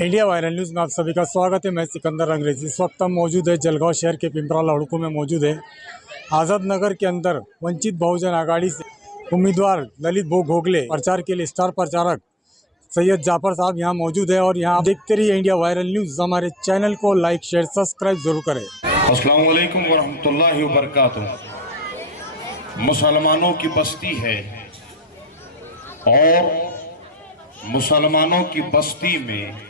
India viral news में आप सभी का स्वागत है। मैं सिकंदर अंग्रेजी। इस वक्त हम मौजूद है जलगांव शहर के पिंपरा लड़कों में मौजूद है। आज़ाद नगर के अंदर वंचित बहुजन आघाड़ी से उम्मीदवार ललित भोगले प्रचार के लिए स्टार प्रचारक सैयद जाफर साहब यहाँ मौजूद है। और यहाँ देखते रहिए इंडिया वायरल न्यूज़। हमारे चैनल को लाइक शेयर सब्सक्राइब जरूर करें। अस्सलाम वालेकुम वरहमतुल्लाहि वबरकातुहू। मुसलमानों की बस्ती है और मुसलमानों की बस्ती में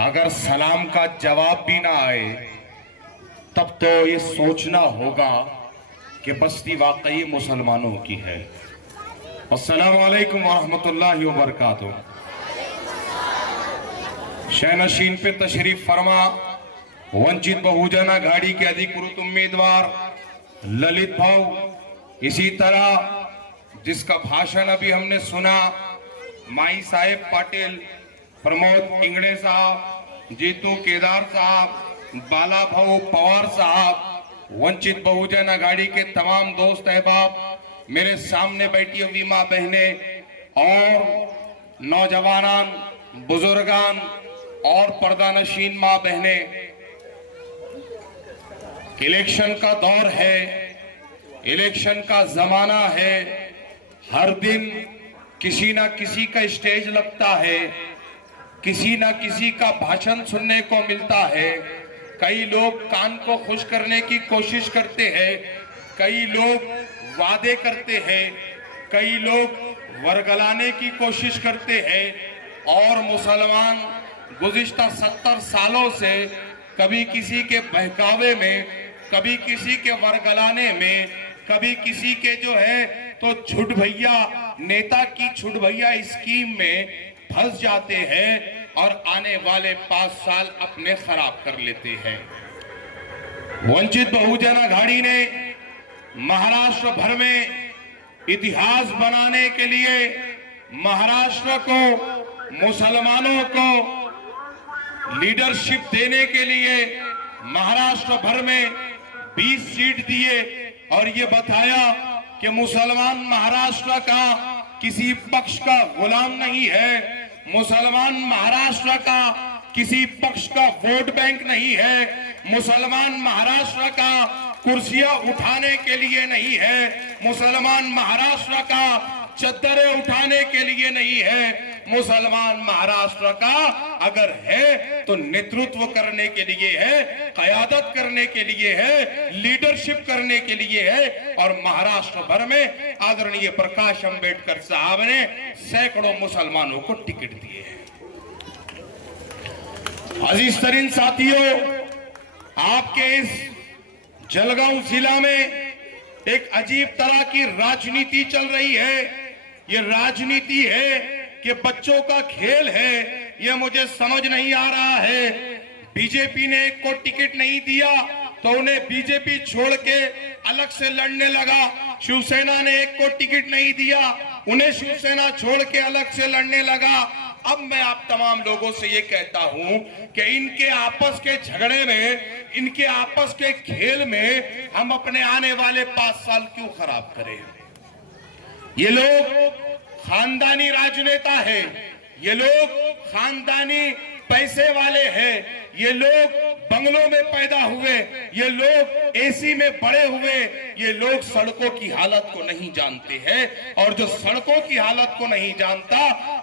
अगर सलाम का जवाब भी ना आए तब तो ये सोचना होगा कि बस्ती वाकई मुसलमानों की है। अस्सलाम वालेकुम वरहमतुल्लाहि वबरकातुहू। शहनशीन पे तशरीफ फरमा वंचित बहुजन आघाड़ी के अधिकृत उम्मीदवार ललित भाऊ, इसी तरह जिसका भाषण अभी हमने सुना माई साहेब पाटिल, प्रमोद इंगड़े साहब, जीतू केदार साहब, बाला भाऊ पवार साहब, वंचित बहुजन आघाड़ी के तमाम दोस्त अहबाब, मेरे सामने बैठी हुई माँ बहने और नौजवान, बुजुर्गान और पर्दानशीन माँ बहने, इलेक्शन का दौर है, इलेक्शन का जमाना है। हर दिन किसी ना किसी का स्टेज लगता है, किसी ना किसी का भाषण सुनने को मिलता है। कई लोग कान को खुश करने की कोशिश करते हैं, कई लोग वादे करते हैं, कई लोग वर्गलाने की कोशिश करते हैं। और मुसलमान गुज़िश्ता 70 सालों से कभी किसी के बहकावे में, कभी किसी के वर्गलाने में, कभी किसी के जो है तो छुट भैया नेता की छुट भैया स्कीम में फंस जाते हैं और आने वाले 5 साल अपने खराब कर लेते हैं। वंचित बहुजन आघाड़ी ने महाराष्ट्र भर में इतिहास बनाने के लिए महाराष्ट्र को, मुसलमानों को लीडरशिप देने के लिए महाराष्ट्र भर में 20 सीट दिए और ये बताया कि मुसलमान महाराष्ट्र का किसी पक्ष का गुलाम नहीं है, मुसलमान महाराष्ट्र का किसी पक्ष का वोट बैंक नहीं है, मुसलमान महाराष्ट्र का कुर्सियां उठाने के लिए नहीं है, मुसलमान महाराष्ट्र का चद्दरें उठाने के लिए नहीं है, मुसलमान महाराष्ट्र का अगर है तो नेतृत्व करने के लिए है, क़यादत करने के लिए है, लीडरशिप करने के लिए है। और महाराष्ट्र भर में आदरणीय प्रकाश अंबेडकर साहब ने सैकड़ों मुसलमानों को टिकट दिए हैं। अजीज तरीन साथियों, आपके इस जलगांव जिला में एक अजीब तरह की राजनीति चल रही है। ये राजनीति है कि बच्चों का खेल है, ये मुझे समझ नहीं आ रहा है। बीजेपी ने एक को टिकट नहीं दिया तो उन्हें बीजेपी छोड़ के अलग से लड़ने लगा। शिवसेना ने एक को टिकट नहीं दिया, उन्हें शिवसेना छोड़ के अलग से लड़ने लगा। अब मैं आप तमाम लोगों से ये कहता हूं कि इनके आपस के झगड़े में, इनके आपस के खेल में हम अपने आने वाले 5 साल क्यों खराब करें। ये लोग खानदानी राजनेता है, ये लोग खानदानी पैसे वाले हैं, ये लोग बंगलों में पैदा हुए, ये लोग एसी में बड़े हुए, ये लोग सड़कों की हालत को नहीं जानते हैं। और जो सड़कों की हालत को नहीं जानता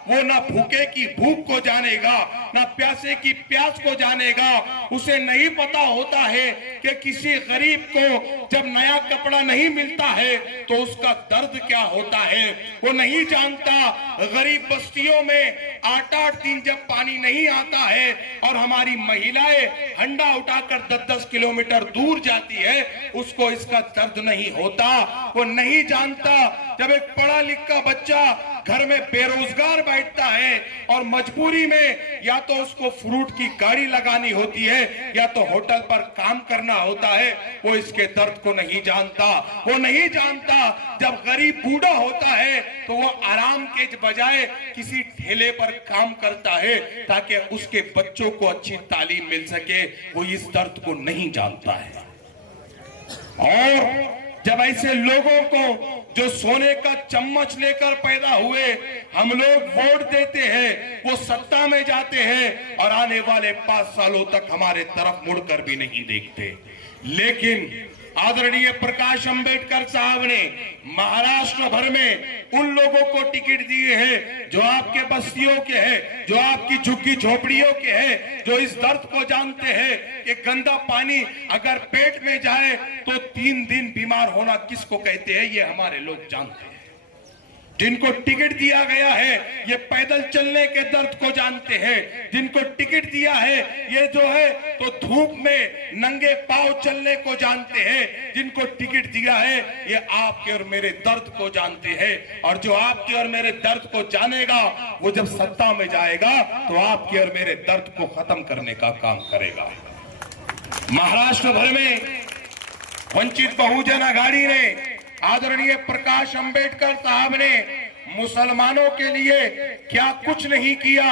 वो ना भूखे की भूख को जानेगा, ना प्यासे की प्यास को जानेगा। उसे नहीं पता होता है कि किसी गरीब को जब नया कपड़ा नहीं मिलता है तो उसका दर्द क्या होता है। वो नहीं जानता गरीब बस्तियों में 8-8 दिन जब पानी नहीं आता है और हमारी महिलाएं हंडा उठाकर 10-10 किलोमीटर दूर जाती है, उसको इसका दर्द नहीं होता। वो नहीं जानता जब एक पढ़ा लिखा बच्चा घर में बेरोजगार बैठता है और मजबूरी में या तो उसको फ्रूट की गाड़ी लगानी होती है या तो होटल पर काम करना होता है, वो इसके दर्द को नहीं जानता। वो नहीं जानता जब गरीब बूढ़ा होता है तो वो आराम के बजाय किसी ठेले पर काम करता है ताकि उसके बच्चों को अच्छी तालीम मिल सके। वो इस दर्द को नहीं जानता है। और जब ऐसे लोगों को जो सोने का चम्मच लेकर पैदा हुए हम लोग वोट देते हैं, वो सत्ता में जाते हैं और आने वाले 5 सालों तक हमारे तरफ मुड़कर भी नहीं देखते। लेकिन आदरणीय प्रकाश अंबेडकर साहब ने महाराष्ट्र भर में उन लोगों को टिकट दिए हैं जो आपके बस्तियों के हैं, जो आपकी झुग्गी झोपड़ियों के हैं, जो इस दर्द को जानते हैं कि गंदा पानी अगर पेट में जाए तो 3 दिन बीमार होना किसको कहते हैं, ये हमारे लोग जानते हैं। जिनको टिकट दिया गया है ये पैदल चलने के दर्द को जानते हैं। जिनको टिकट दिया है ये जो है तो धूप में नंगे पांव चलने को जानते हैं। जिनको टिकट दिया है ये आपके और मेरे दर्द को जानते हैं। और जो आपके और मेरे दर्द को जानेगा वो जब सत्ता में जाएगा तो आपके और मेरे दर्द को खत्म करने का काम करेगा। महाराष्ट्र भर में वंचित बहुजन आघाड़ी ने, आदरणीय प्रकाश अंबेडकर साहब ने मुसलमानों के लिए क्या कुछ नहीं किया।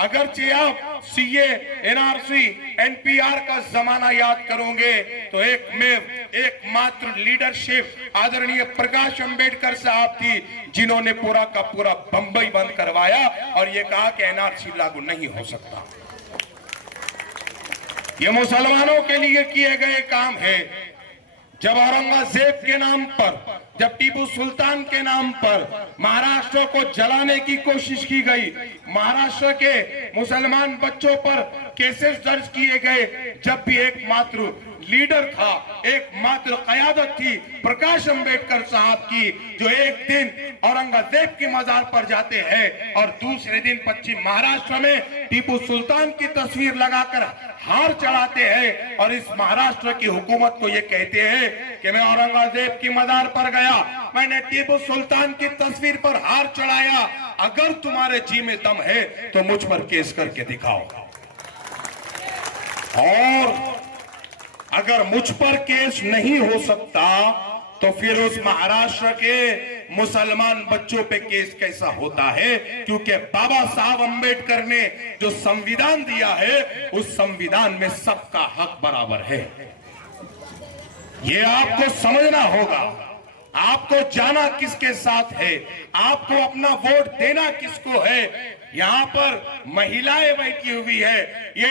अगरचे आप सीए, एनआरसी, एनपीआर का जमाना याद करोगे तो एकमात्र लीडरशिप आदरणीय प्रकाश अंबेडकर साहब थी जिन्होंने पूरा का पूरा बंबई बंद करवाया और ये कहा कि एनआरसी लागू नहीं हो सकता। ये मुसलमानों के लिए किए गए काम है। जब औरंगजेब के नाम पर, जब टीपू सुल्तान के नाम पर महाराष्ट्र को जलाने की कोशिश की गई, महाराष्ट्र के मुसलमान बच्चों पर केसेस दर्ज किए गए, जब भी एकमात्र लीडर था, एकमात्र क़यादत थी प्रकाश अंबेडकर साहब की, जो एक दिन औरंगजेब की मजार पर जाते हैं और दूसरे दिन पश्चिम महाराष्ट्र में टीपू सुल्तान की तस्वीर लगाकर हार चढ़ाते हैं और इस महाराष्ट्र की हुकूमत को ये कहते हैं कि मैं औरंगजेब की मजार पर गया, मैंने टीपू सुल्तान की तस्वीर पर हार चढ़ाया, अगर तुम्हारे जी में दम है तो मुझ पर केस करके दिखाओ। और अगर मुझ पर केस नहीं हो सकता तो फिर उस महाराष्ट्र के मुसलमान बच्चों पे केस कैसा होता है? क्योंकि बाबा साहब अंबेडकर ने जो संविधान दिया है उस संविधान में सबका हक बराबर है। ये आपको समझना होगा। आपको जाना किसके साथ है, आपको अपना वोट देना किसको है। यहाँ पर महिलाएं बैठी हुई है, ये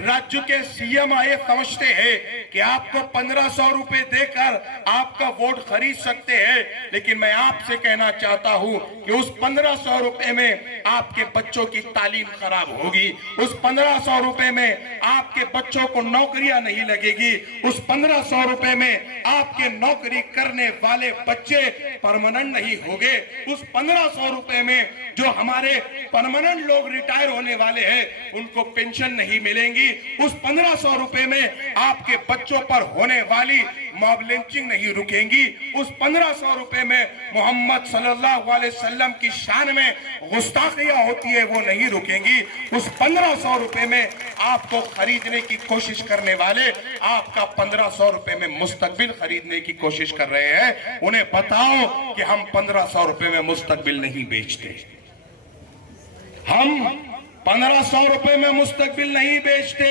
राज्य के सीएम आए समझते हैं कि आपको 1500 रुपए देकर आपका वोट खरीद सकते हैं, लेकिन मैं आपसे कहना चाहता हूं कि उस 1500 रुपए में आपके बच्चों की तालीम खराब होगी, उस 1500 रुपए में आपके बच्चों को नौकरियां नहीं लगेगी, उस 1500 रुपए में आपके नौकरी करने वाले बच्चे परमानेंट नहीं होंगे, उस 1500 रुपए में जो हमारे परमानेंट लोग रिटायर होने वाले हैं उनको पेंशन नहीं मिलेंगी, उस 1500 रुपए में आपके बच्चों पर होने वाली मॉब लिंचिंग नहीं रुकेंगी, उस 1500 रुपए में मोहम्मद सल्लल्लाहु अलैहि वसल्लम की शान में गुस्ताखियां होती है वो नहीं रुकेंगी, उस 1500 रुपए में आपको खरीदने की कोशिश करने वाले आपका 1500 रुपए में मुस्तकबिल खरीदने की कोशिश कर रहे हैं, उन्हें बताओ कि हम 1500 रुपए में मुस्तकबिल नहीं बेचते। हम 1500 रुपए में मुस्तकबिल नहीं बेचते।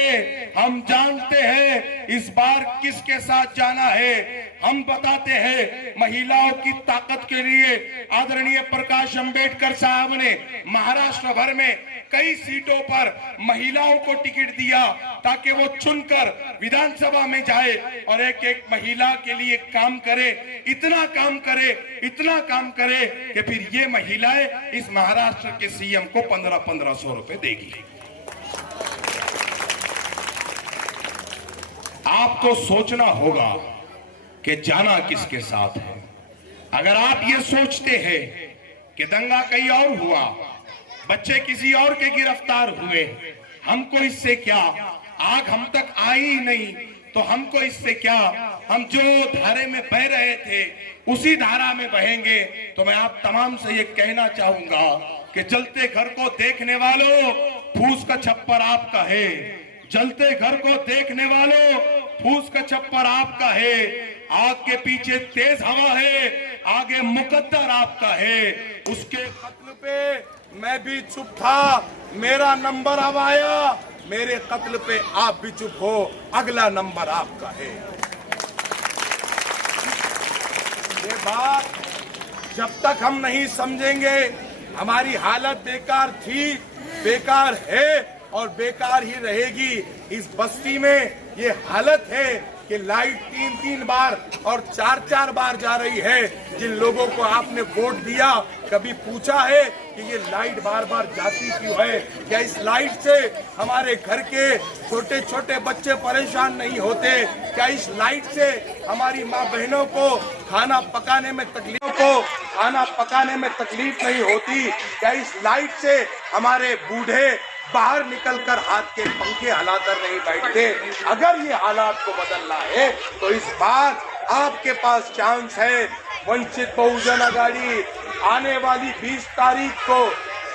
हम जानते हैं इस बार किसके साथ जाना है। हम बताते हैं महिलाओं की ताकत के लिए आदरणीय प्रकाश अंबेडकर साहब ने महाराष्ट्र भर में कई सीटों पर महिलाओं को टिकट दिया ताकि वो चुनकर विधानसभा में जाए और एक एक महिला के लिए काम करे, इतना काम करे कि फिर ये महिलाएं इस महाराष्ट्र के सीएम को 1500 रुपए देगी। आपको सोचना होगा कि जाना किसके साथ है। अगर आप ये सोचते हैं कि दंगा कहीं और हुआ, बच्चे किसी और के गिरफ्तार हुए, हमको इससे क्या, आग हम तक आई ही नहीं तो हमको इससे क्या, हम जो धारे में बह रहे थे उसी धारा में बहेंगे। तो मैं आप तमाम से ये कहना चाहूंगा कि जलते घर को देखने वालों, फूस का छप्पर आपका है। जलते घर को देखने वालों, फूस का छप्पर आपका है। आग के पीछे तेज हवा है, आगे मुकद्दर आपका है। उसके कत्ल पे मैं भी चुप था, मेरा नंबर अब आया, मेरे कत्ल पे आप भी चुप हो, अगला नंबर आपका है। बात जब तक हम नहीं समझेंगे, हमारी हालत बेकार थी, बेकार है और बेकार ही रहेगी। इस बस्ती में ये हालत है कि लाइट 3-3 बार और 4-4 बार जा रही है। जिन लोगों को आपने वोट दिया, कभी पूछा है कि ये लाइट बार बार जाती क्यों है? क्या इस लाइट से हमारे घर के छोटे छोटे बच्चे परेशान नहीं होते? क्या इस लाइट से हमारी माँ बहनों को खाना पकाने में तकलीफ नहीं होती? क्या इस लाइट से हमारे बूढ़े बाहर निकलकर हाथ के पंखे हिलाकर नहीं बैठते? अगर ये हालात को बदलना है तो इस बार आपके पास चांस है। वंचित बहुजन आघाड़ी आने वाली 20 तारीख को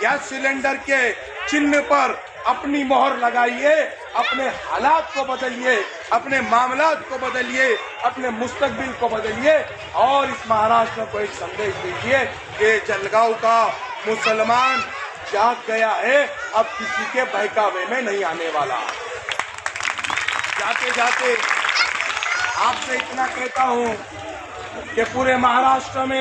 गैस सिलेंडर के चिन्ह पर अपनी मोहर लगाइए, अपने हालात को बदलिए, अपने मामलात को बदलिए, अपने मुस्तकबिल को बदलिए और इस महाराष्ट्र को एक संदेश दीजिए कि जलगांव का मुसलमान जाग गया है, अब किसी के बहकावे में नहीं आने वाला। जाते जाते आपसे इतना कहता हूं कि पूरे महाराष्ट्र में